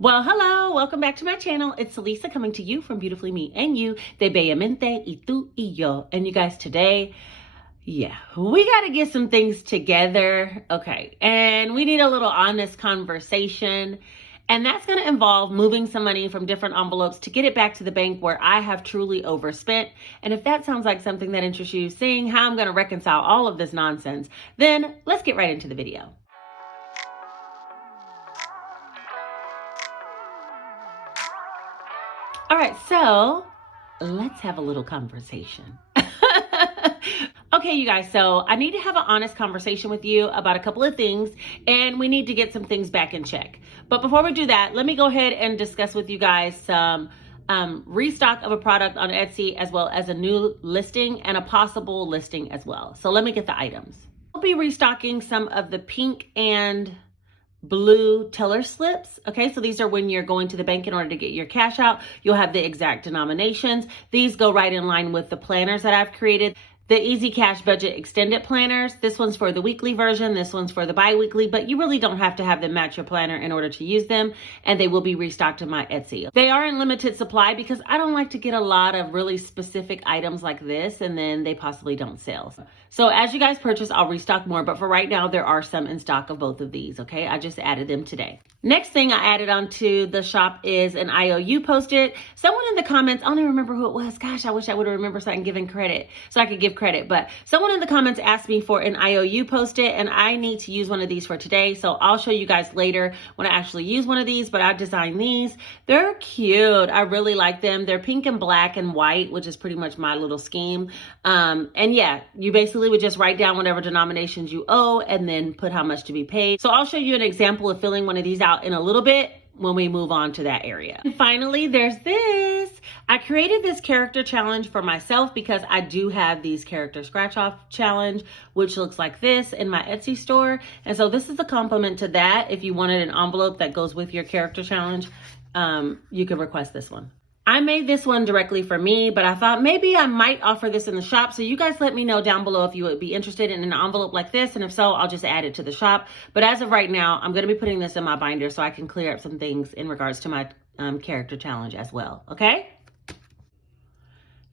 Well, hello, welcome back to my channel. It's Lisa coming to you from Beautifully Me and You, de Bellamente y tú y yo. And you guys, today, we got to get some things together. Okay, and we need a little honest conversation. And that's going to involve moving some money from different envelopes to get it back to the bank where I have truly overspent. And if that sounds like something that interests you, seeing how I'm going to reconcile all of this nonsense, then let's get right into the video. All right, so let's have a little conversation. Okay, you guys, so I need to have an honest conversation with you about a couple of things, and we need to get some things back in check. But before we do that, let me go ahead and discuss with you guys some restock of a product on Etsy, as well as a new listing and a possible listing as well. So let me get the items. I'll be restocking some of the pink and blue teller slips. Okay, so these are when you're going to the bank in order to get your cash out. You'll have the exact denominations. These go right in line with the planners that I've created. The Easy Cash Budget Extended Planners. This one's for the weekly version. This one's for the bi-weekly, but you really don't have to have them match your planner in order to use them, and they will be restocked in my Etsy. They are in limited supply because I don't like to get a lot of really specific items like this and then they possibly don't sell. So as you guys purchase, I'll restock more, but for right now, there are some in stock of both of these, okay? I just added them today. Next thing I added onto the shop is an IOU post-it. Someone in the comments, I don't even remember who it was. Gosh, I wish I would have remembered so I can give credit. But someone in the comments asked me for an IOU post-it, and I need to use one of these for today. So I'll show you guys later when I actually use one of these, but I designed these. They're cute. I really like them. They're pink and black and white, which is pretty much my little scheme. And yeah, you basically would just write down whatever denominations you owe and then put how much to be paid. So I'll show you an example of filling one of these out in a little bit when we move on to that area. And finally, there's this. I created this character challenge for myself because I do have these character scratch off challenge, which looks like this in my Etsy store. And so this is a compliment to that. If you wanted an envelope that goes with your character challenge, you can request this one. I made this one directly for me, but I thought maybe I might offer this in the shop. So you guys let me know down below if you would be interested in an envelope like this. And if so, I'll just add it to the shop. But as of right now, I'm going to be putting this in my binder so I can clear up some things in regards to my character challenge as well. Okay?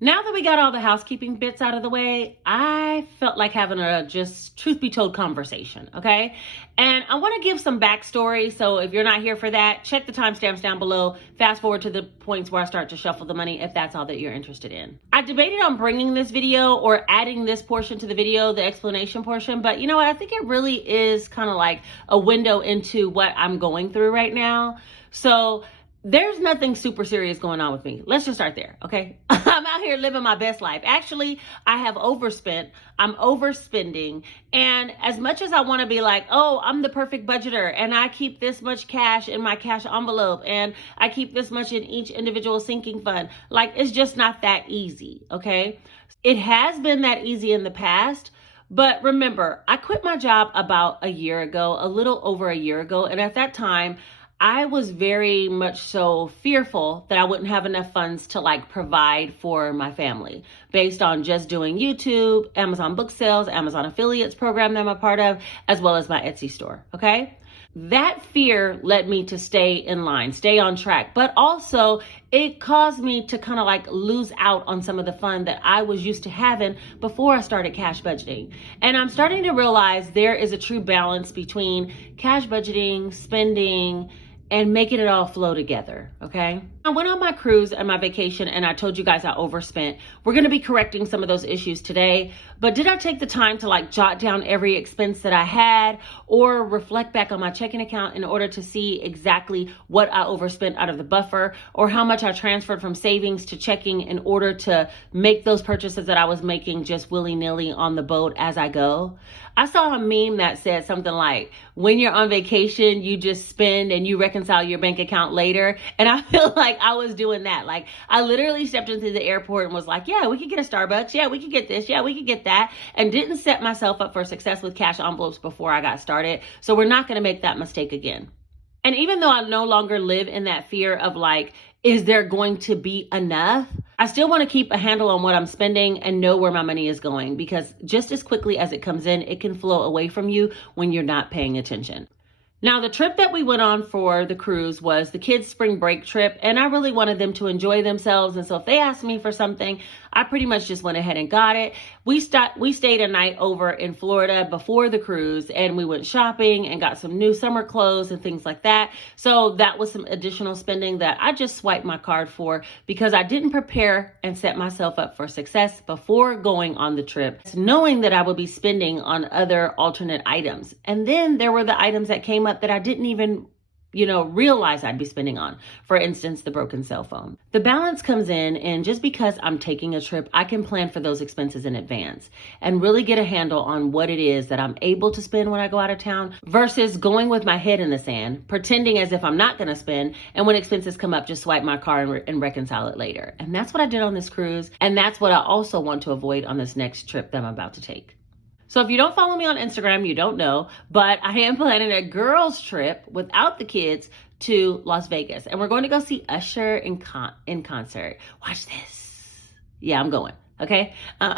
Now that we got all the housekeeping bits out of the way, I felt like having a just truth be told conversation, okay? And I want to give some backstory, so if you're not here for that, check the timestamps down below. Fast forward to the points where I start to shuffle the money if that's all that you're interested in. I debated on bringing this video or adding this portion to the video, the explanation portion, but you know what? I think it really is kind of like a window into what I'm going through right now. So there's nothing super serious going on with me. Let's just start there, okay? I'm out here living my best life. Actually, I have overspent. I'm overspending. And as much as I want to be like, oh, I'm the perfect budgeter and I keep this much cash in my cash envelope and I keep this much in each individual sinking fund, like it's just not that easy, okay? It has been that easy in the past. But remember, I quit my job about a year ago, a little over a year ago. And at that time, I was very much so fearful that I wouldn't have enough funds to like provide for my family based on just doing YouTube, Amazon book sales, Amazon affiliates program that I'm a part of, as well as my Etsy store. Okay. That fear led me to stay in line, stay on track, but also it caused me to kind of like lose out on some of the fun that I was used to having before I started cash budgeting. And I'm starting to realize there is a true balance between cash budgeting, spending, and making it all flow together, okay? I went on my cruise and my vacation and I told you guys I overspent. We're gonna be correcting some of those issues today, but did I take the time to like jot down every expense that I had or reflect back on my checking account in order to see exactly what I overspent out of the buffer or how much I transferred from savings to checking in order to make those purchases that I was making just willy-nilly on the boat as I go? I saw a meme that said something like, when you're on vacation, you just spend and you reconcile your bank account later. And I feel like I was doing that. Like I literally stepped into the airport and was like, yeah, we could get a Starbucks. Yeah, we could get this. Yeah, we could get that. And didn't set myself up for success with cash envelopes before I got started. So we're not going to make that mistake again. And even though I no longer live in that fear of like, is there going to be enough? I still want to keep a handle on what I'm spending and know where my money is going, because just as quickly as it comes in, it can flow away from you when you're not paying attention. Now, the trip that we went on for the cruise was the kids' spring break trip, and I really wanted them to enjoy themselves. And so if they asked me for something, I pretty much just went ahead and got it. We stayed a night over in Florida before the cruise, and we went shopping and got some new summer clothes and things like that. So that was some additional spending that I just swiped my card for because I didn't prepare and set myself up for success before going on the trip, knowing that I would be spending on other alternate items. And then there were the items that came up that I didn't even realize I'd be spending on. For instance, the broken cell phone. The balance comes in, and just because I'm taking a trip, I can plan for those expenses in advance and really get a handle on what it is that I'm able to spend when I go out of town versus going with my head in the sand, pretending as if I'm not going to spend, and when expenses come up, just swipe my card and reconcile it later. And that's what I did on this cruise, and that's what I also want to avoid on this next trip that I'm about to take. So if you don't follow me on Instagram, you don't know, but I am planning a girls trip without the kids to Las Vegas. And we're going to go see Usher in concert. Watch this. Yeah, I'm going. Okay. And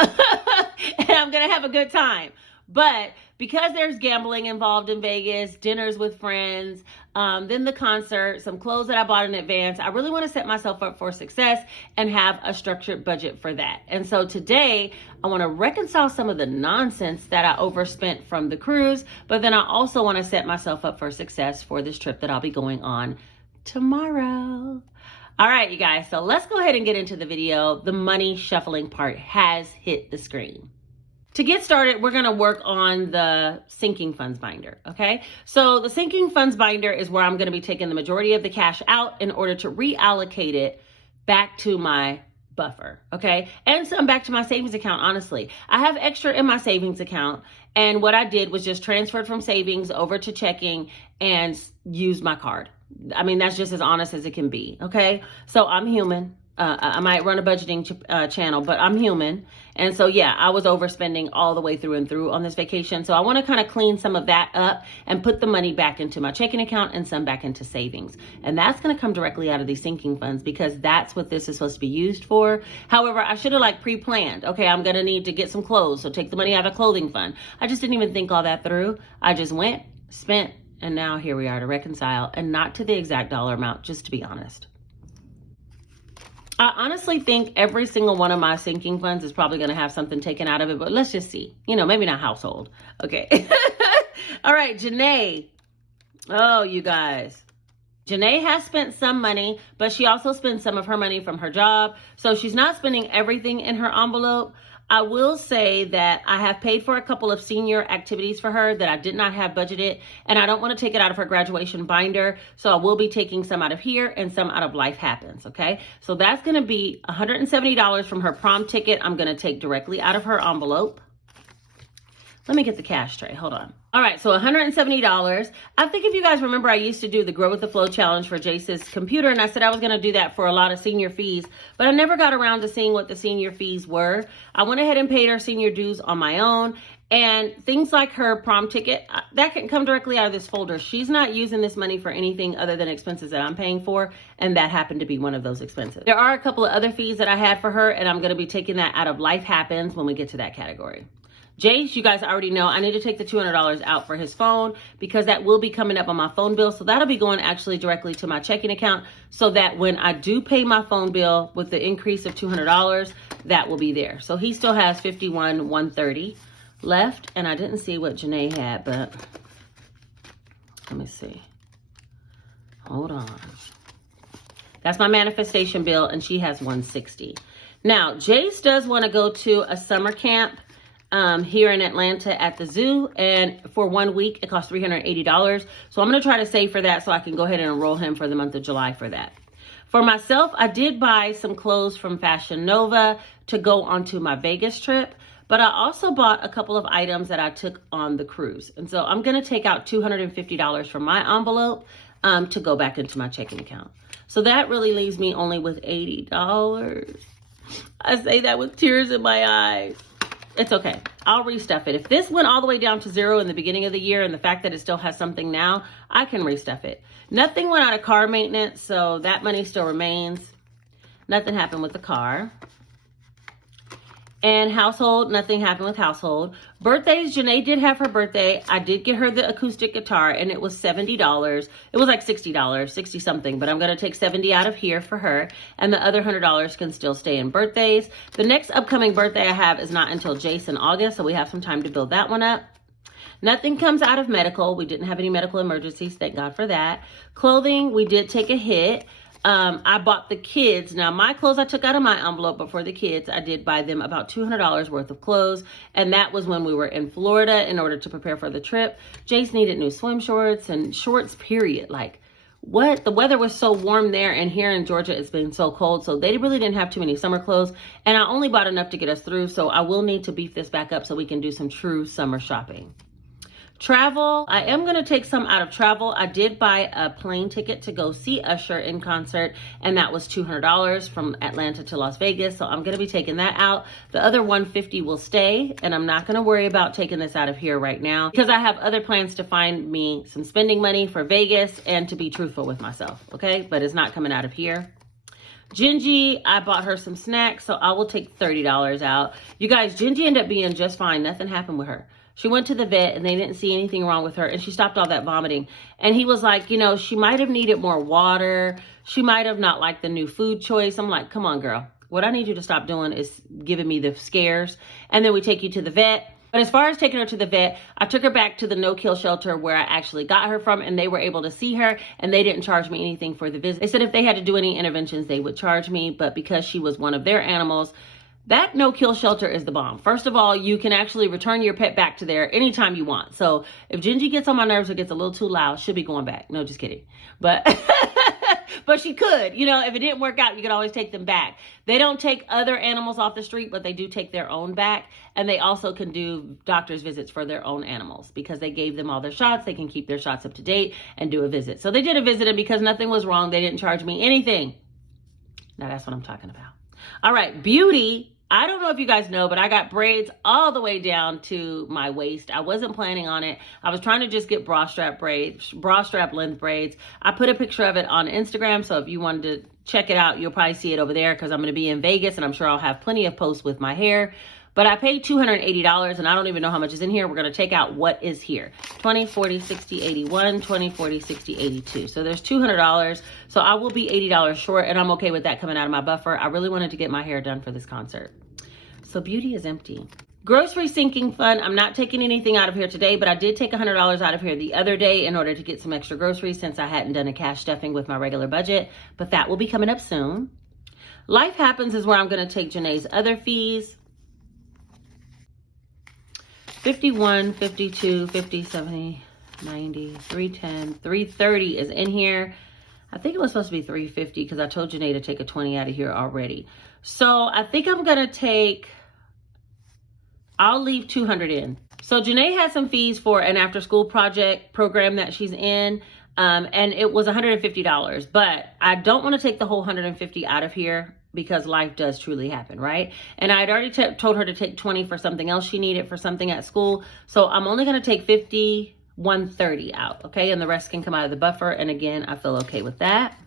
I'm going to have a good time. But because there's gambling involved in Vegas, dinners with friends, then the concert, some clothes that I bought in advance, I really want to set myself up for success and have a structured budget for that. And so today, I want to reconcile some of the nonsense that I overspent from the cruise, but then I also want to set myself up for success for this trip that I'll be going on tomorrow. All right, you guys, so let's go ahead and get into the video. The money shuffling part has hit the screen. To get started, we're going to work on the sinking funds binder, okay? So the sinking funds binder is where I'm going to be taking the majority of the cash out in order to reallocate it back to my buffer, okay? And some back to my savings account, honestly. I have extra in my savings account, and what I did was just transferred from savings over to checking and use my card. I mean, that's just as honest as it can be, okay? So I'm human. I might run a budgeting channel, but I'm human. And so, yeah, I was overspending all the way through and through on this vacation. So I want to kind of clean some of that up and put the money back into my checking account and some back into savings. And that's going to come directly out of these sinking funds because that's what this is supposed to be used for. However, I should have pre-planned. Okay, I'm going to need to get some clothes. So take the money out of clothing fund. I just didn't even think all that through. I just went, spent, and now here we are to reconcile, and not to the exact dollar amount, just to be honest. I honestly think every single one of my sinking funds is probably going to have something taken out of it, but let's just see. Maybe not household. Okay. All right, Janae. Oh, you guys. Janae has spent some money, but she also spent some of her money from her job. So she's not spending everything in her envelope. I will say that I have paid for a couple of senior activities for her that I did not have budgeted, and I don't want to take it out of her graduation binder. So I will be taking some out of here and some out of Life Happens, okay? So that's going to be $170 from her prom ticket. I'm going to take directly out of her envelope. Let me get the cash tray. Hold on. All right, so $170. I think if you guys remember, I used to do the Grow with the Flow challenge for Jace's computer, and I said I was going to do that for a lot of senior fees, but I never got around to seeing what the senior fees were. I went ahead and paid her senior dues on my own, and things like her prom ticket, that can come directly out of this folder. She's not using this money for anything other than expenses that I'm paying for, and that happened to be one of those expenses. There are a couple of other fees that I had for her, and I'm going to be taking that out of Life Happens when we get to that category. Jace, you guys already know, I need to take the $200 out for his phone because that will be coming up on my phone bill. So that'll be going actually directly to my checking account so that when I do pay my phone bill with the increase of $200, that will be there. So he still has $51,130 left. And I didn't see what Janae had, but let me see. Hold on. That's my manifestation bill, and she has $160. Now, Jace does want to go to a summer camp here in Atlanta at the zoo, and for 1 week it costs $380. So I'm going to try to save for that so I can go ahead and enroll him for the month of July for that. For myself, I did buy some clothes from Fashion Nova to go onto my Vegas trip, but I also bought a couple of items that I took on the cruise. And so I'm going to take out $250 from my envelope to go back into my checking account. So that really leaves me only with $80. I say that with tears in my eyes. It's okay. I'll restuff it. If this went all the way down to zero in the beginning of the year, and the fact that it still has something now, I can restuff it. Nothing went out of car maintenance, so that money still remains. Nothing happened with the car. And household, nothing happened with household. Birthdays, Janae did have her birthday. I did get her the acoustic guitar and it was $70. It was like $60, 60 something, but I'm going to take 70 out of here for her. And the other $100 can still stay in birthdays. The next upcoming birthday I have is not until Jason, August, so we have some time to build that one up. Nothing comes out of medical. We didn't have any medical emergencies. Thank God for that. Clothing, we did take a hit. I bought the kids. Now, my clothes I took out of my envelope, but for the kids, I did buy them about $200 worth of clothes. And that was when we were in Florida in order to prepare for the trip. Jace needed new swim shorts and shorts, period. Like, what? The weather was so warm there, and here in Georgia, it's been so cold. So they really didn't have too many summer clothes. And I only bought enough to get us through. So I will need to beef this back up so we can do some true summer shopping. Travel, I am going to take some out of travel. I did buy a plane ticket to go see Usher in concert, and that was $200 from Atlanta to Las Vegas. So I'm going to be taking that out. The other $150 will stay, and I'm not going to worry about taking this out of here right now because I have other plans to find me some spending money for Vegas and to be truthful with myself, okay? But it's not coming out of here. Gingy, I bought her some snacks, so I will take $30 out. You guys, Gingy ended up being just fine. Nothing happened with her. She went to the vet and they didn't see anything wrong with her, and she stopped all that vomiting. And he was like, you know, she might have needed more water. She might have not liked the new food choice. I'm like, come on, girl. What I need you to stop doing is giving me the scares. And then we take you to the vet. But as far as taking her to the vet, I took her back to the no-kill shelter where I actually got her from, and they were able to see her, and they didn't charge me anything for the visit. They said if they had to do any interventions, they would charge me, but because she was one of their animals, that no-kill shelter is the bomb. First of all, you can actually return your pet back to there anytime you want. So if Gingy gets on my nerves or gets a little too loud, she'll be going back. No, just kidding. But but she could. You know, if it didn't work out, you could always take them back. They don't take other animals off the street, but they do take their own back. And they also can do doctor's visits for their own animals because they gave them all their shots. They can keep their shots up to date and do a visit. So they did a visit, and because nothing was wrong, they didn't charge me anything. Now that's what I'm talking about. All right, beauty. I don't know if you guys know, but I got braids all the way down to my waist. I wasn't planning on it. I was trying to just get bra strap length braids. I put a picture of it on Instagram, so if you wanted to check it out, you'll probably see it over there because I'm going to be in Vegas, and I'm sure I'll have plenty of posts with my hair. But I paid $280, and I don't even know how much is in here. We're going to take out what is here. 20, 40, 60, 81, 20, 40, 60, 82. So there's $200. So I will be $80 short, and I'm okay with that coming out of my buffer. I really wanted to get my hair done for this concert. So beauty is empty. Grocery sinking fund. I'm not taking anything out of here today, but I did take $100 out of here the other day in order to get some extra groceries since I hadn't done a cash stuffing with my regular budget. But that will be coming up soon. Life Happens is where I'm going to take Janae's other fees. 51, 52, 50, 70, 90, 310, 330 is in here. I think it was supposed to be 350 because I told Janae to take a 20 out of here already. So I think I'm going to take, I'll leave 200 in. So Janae had some fees for an after school project program that she's in. And it was $150, but I don't want to take the whole $150 out of here because life does truly happen, right? And I had already told her to take 20 for something else she needed for something at school. So I'm only going to take 50, 130 out, okay? And the rest can come out of the buffer. And again, I feel okay with that.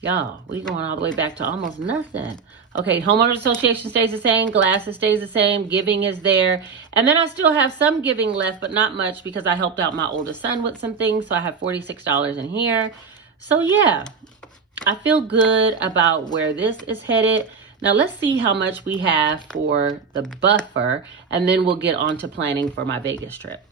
Y'all, we going all the way back to almost nothing. Okay, homeowners association stays the same. Glasses stays the same. Giving is there. And then I still have some giving left, but not much because I helped out my oldest son with some things. So I have $46 in here. So yeah, I feel good about where this is headed. Now let's see how much we have for the buffer, and then we'll get on to planning for my Vegas trip.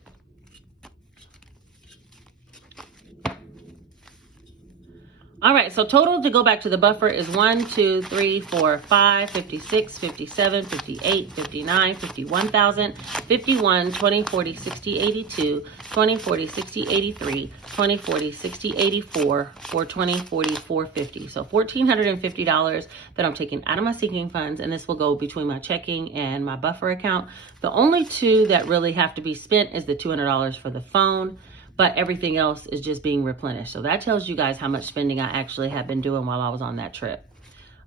All right, so total to go back to the buffer is 1, 2, 3, 4, 5, 56, 57, 58, 59, 51,000, 51, 20, 40, 60, 82, 20, 40, 60, 83, 20, 40, 60, 84, 420, 40, 450. So $1,450 that I'm taking out of my sinking funds, and this will go between my checking and my buffer account. The only two that really have to be spent is the $200 for the phone, but everything else is just being replenished. So that tells you guys how much spending I actually have been doing while I was on that trip.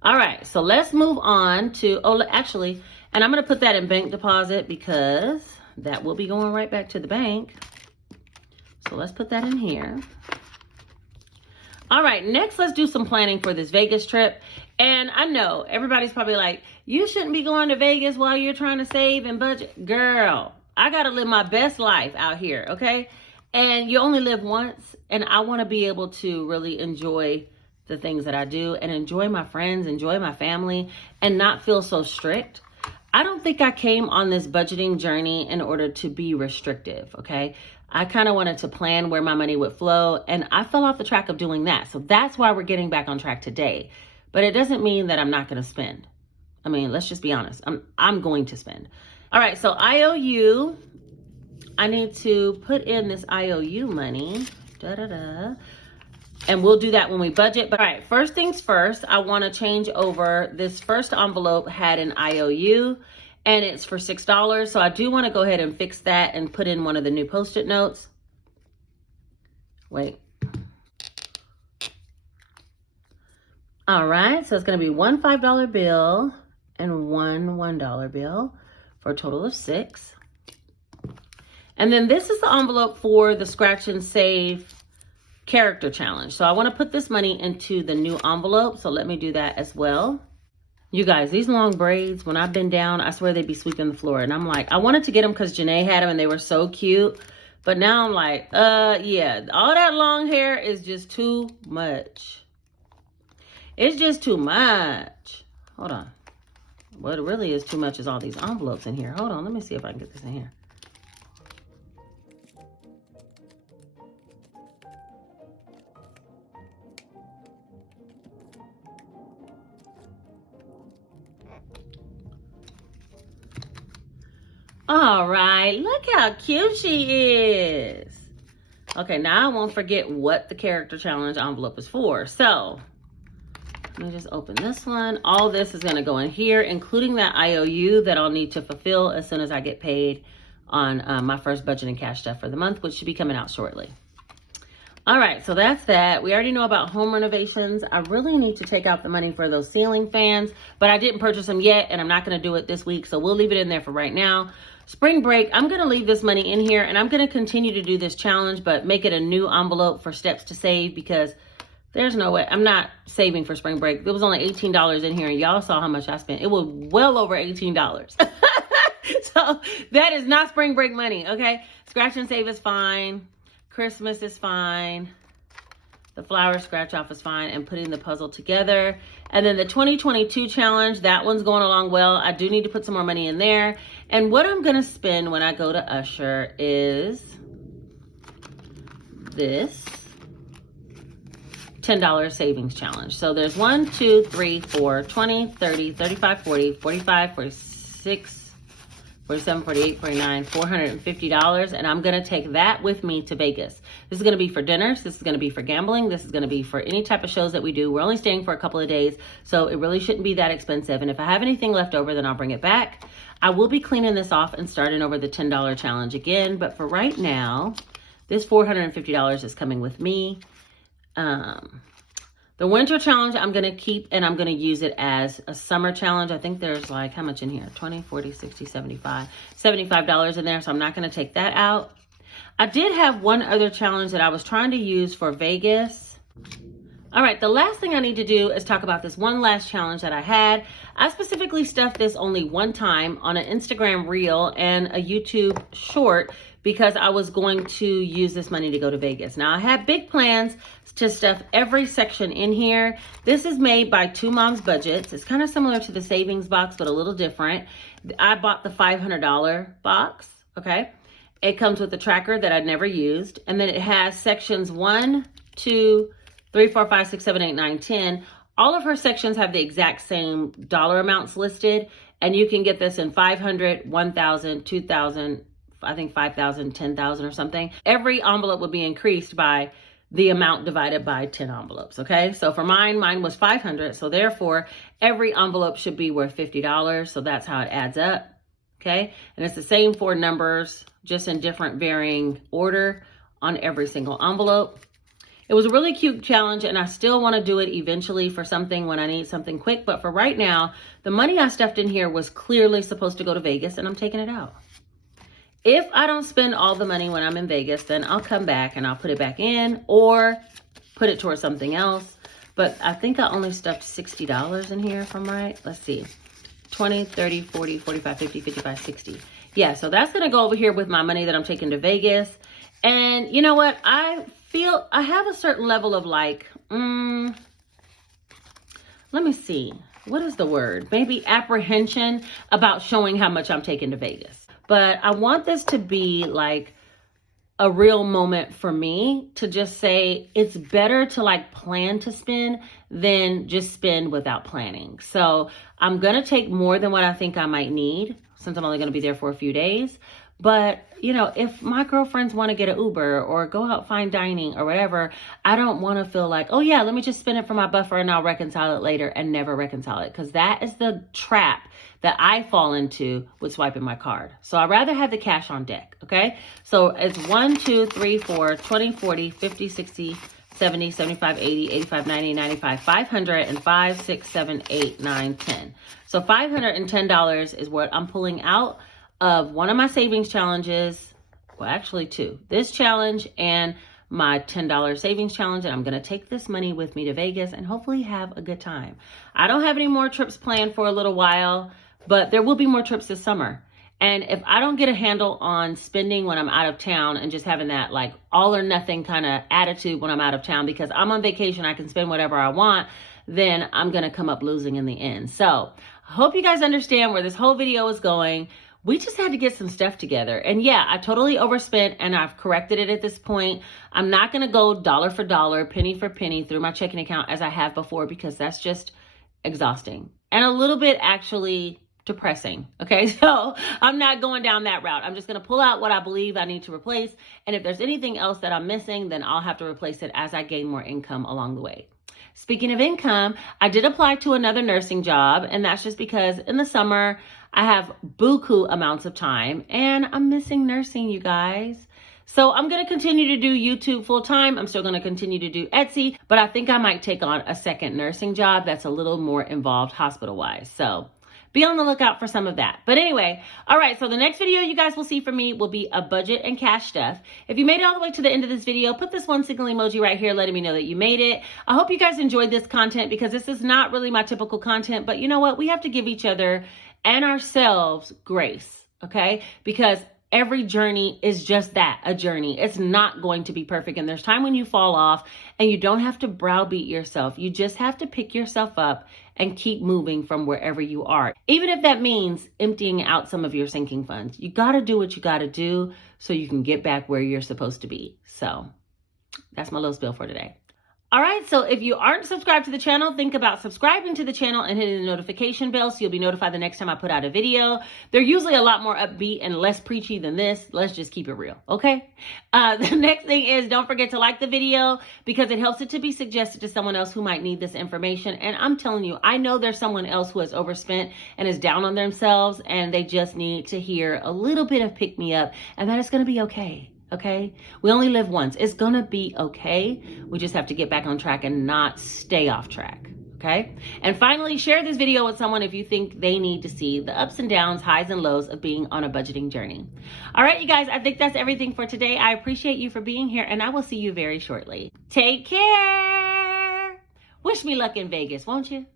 All right, so let's move on to, and I'm gonna put that in bank deposit because that will be going right back to the bank. So let's put that in here. All right, next let's do some planning for this Vegas trip. And I know everybody's probably like, you shouldn't be going to Vegas while you're trying to save and budget. Girl, I got to live my best life out here, okay? And you only live once, and I want to be able to really enjoy the things that I do and enjoy my friends, enjoy my family, and not feel so strict. I don't think I came on this budgeting journey in order to be restrictive, okay? I kind of wanted to plan where my money would flow, and I fell off the track of doing that. So that's why we're getting back on track today. But it doesn't mean that I'm not going to spend. I mean, let's just be honest. I'm going to spend. All right, so IOU, I need to put in this IOU money. And we'll do that when we budget. But all right, first things first, I want to change over. This first envelope had an IOU, and it's for $6. So I do want to go ahead and fix that and put in one of the new Post-it notes. Wait. All right, so it's going to be one $5 bill and one $1 bill for a total of $6. And then this is the envelope for the Scratch and Save character challenge. So I want to put this money into the new envelope. So let me do that as well. You guys, these long braids, when I've been down, I swear they'd be sweeping the floor. And I'm like, I wanted to get them because Janae had them and they were so cute. But now I'm like, yeah, all that long hair is just too much. It's just too much. Hold on. What really is too much is all these envelopes in here. Hold on, let me see if I can get this in here. All right, look how cute she is. Okay, now I won't forget what the character challenge envelope is for. So let me just open this one. All this is going to go in here, including that IOU that I'll need to fulfill as soon as I get paid on my first budget and cash stuff for the month, which should be coming out shortly. All right, so that's that. We already know about home renovations. I really need to take out the money for those ceiling fans, but I didn't purchase them yet, and I'm not going to do it this week, so we'll leave it in there for right now. Spring break, I'm going to leave this money in here, and I'm going to continue to do this challenge, but make it a new envelope for steps to save, because there's no way. I'm not saving for spring break. There was only $18 in here, and y'all saw how much I spent. It was well over $18. So that is not spring break money, okay? Scratch and Save is fine. Christmas is fine. The flower scratch off is fine, and putting the puzzle together. And then the 2022 challenge, that one's going along well. I do need to put some more money in there. And what I'm going to spend when I go to Usher is this $10 savings challenge. So there's 1, 2, 3, 4, 20, 30, 35, 40, 45, 46, 47, 48, 49, $450. And I'm going to take that with me to Vegas. This is going to be for dinners. This is going to be for gambling. This is going to be for any type of shows that we do. We're only staying for a couple of days, so it really shouldn't be that expensive. And if I have anything left over, then I'll bring it back. I will be cleaning this off and starting over the $10 challenge again. But for right now, this $450 is coming with me. The winter challenge I'm going to keep, and I'm going to use it as a summer challenge. I think there's like, how much in here? 20, 40, 60, 75, $75 in there. So I'm not going to take that out. I did have one other challenge that I was trying to use for Vegas. All right, the last thing I need to do is talk about this one last challenge that I had. I specifically stuffed this only one time on an Instagram reel and a YouTube short because I was going to use this money to go to Vegas. Now, I had big plans to stuff every section in here. This is made by Two Moms Budgets. It's kind of similar to the savings box, but a little different. I bought the $500 box, okay? It comes with a tracker that I'd never used. And then it has sections 1, 2, 3, 4, 5, 6, 7, 8, 9, 10. All of her sections have the exact same dollar amounts listed. And you can get this in 500, 1,000, 2,000, I think 5,000, 10,000 or something. Every envelope would be increased by the amount divided by 10 envelopes, okay? So for mine was 500. So therefore, every envelope should be worth $50. So that's how it adds up, okay? And it's the same 4 numbers, just in different varying order on every single envelope. It was a really cute challenge, and I still want to do it eventually for something when I need something quick. But for right now, the money I stuffed in here was clearly supposed to go to Vegas, and I'm taking it out. If I don't spend all the money when I'm in Vegas, then I'll come back and I'll put it back in or put it towards something else. But I think I only stuffed $60 in here, if I'm right. Let's see. 20, 30, 40, 45, 50, 55, 60. Yeah, so that's going to go over here with my money that I'm taking to Vegas. And you know what? I feel I have a certain level of like, let me see. What is the word? Maybe apprehension about showing how much I'm taking to Vegas. But I want this to be like a real moment for me to just say it's better to like plan to spend than just spend without planning. So I'm going to take more than what I think I might need since I'm only going to be there for a few days. But, you know, if my girlfriends want to get an Uber or go out fine dining or whatever, I don't want to feel like, oh yeah, let me just spend it for my buffer and I'll reconcile it later and never reconcile it. Because that is the trap that I fall into with swiping my card. So I'd rather have the cash on deck, okay? So it's 1, 2, 3, 4, 20, 40, 50, 60, 70, 75, 80, 85, 90, 95, 500, and 5, 6, 7, 8, 9, 10. So $510 is what I'm pulling out of one of my savings challenges. Well, actually two. This challenge and my $10 savings challenge. And I'm going to take this money with me to Vegas and hopefully have a good time. I don't have any more trips planned for a little while, but there will be more trips this summer. And if I don't get a handle on spending when I'm out of town and just having that like all or nothing kind of attitude when I'm out of town, because I'm on vacation, I can spend whatever I want, then I'm going to come up losing in the end. So I hope you guys understand where this whole video is going. We just had to get some stuff together. And yeah, I totally overspent and I've corrected it at this point. I'm not going to go dollar for dollar, penny for penny through my checking account as I have before, because that's just exhausting and a little bit actually depressing. Okay, so I'm not going down that route. I'm just going to pull out what I believe I need to replace. And if there's anything else that I'm missing, then I'll have to replace it as I gain more income along the way. Speaking of income, I did apply to another nursing job, and that's just because in the summer I have buku amounts of time and I'm missing nursing, you guys. So I'm going to continue to do YouTube full time. I'm still going to continue to do Etsy, but I think I might take on a second nursing job that's a little more involved hospital wise. So be on the lookout for some of that. But anyway, all right, so the next video you guys will see from me will be a budget and cash stuff. If you made it all the way to the end of this video, put this one signal emoji right here letting me know that you made it. I hope you guys enjoyed this content, because this is not really my typical content, but you know what? We have to give each other and ourselves grace, okay? Because every journey is just that, a journey. It's not going to be perfect. And there's time when you fall off and you don't have to browbeat yourself. You just have to pick yourself up and keep moving from wherever you are. Even if that means emptying out some of your sinking funds. You got to do what you got to do so you can get back where you're supposed to be. So that's my little spiel for today. All right, so if you aren't subscribed to the channel, think about subscribing to the channel and hitting the notification bell so you'll be notified the next time I put out a video. They're usually a lot more upbeat and less preachy than this. Let's just keep it real, okay? The next thing is, don't forget to like the video, because it helps it to be suggested to someone else who might need this information. And I'm telling you, I know there's someone else who has overspent and is down on themselves, and they just need to hear a little bit of pick me up, and that it's going to be okay. Okay, we only live once. It's gonna be okay. We just have to get back on track and not stay off track. Okay, and finally, share this video with someone if you think they need to see the ups and downs, highs and lows of being on a budgeting journey. All right, you guys, I think that's everything for today. I appreciate you for being here, and I will see you very shortly. Take care. Wish me luck in Vegas, won't you?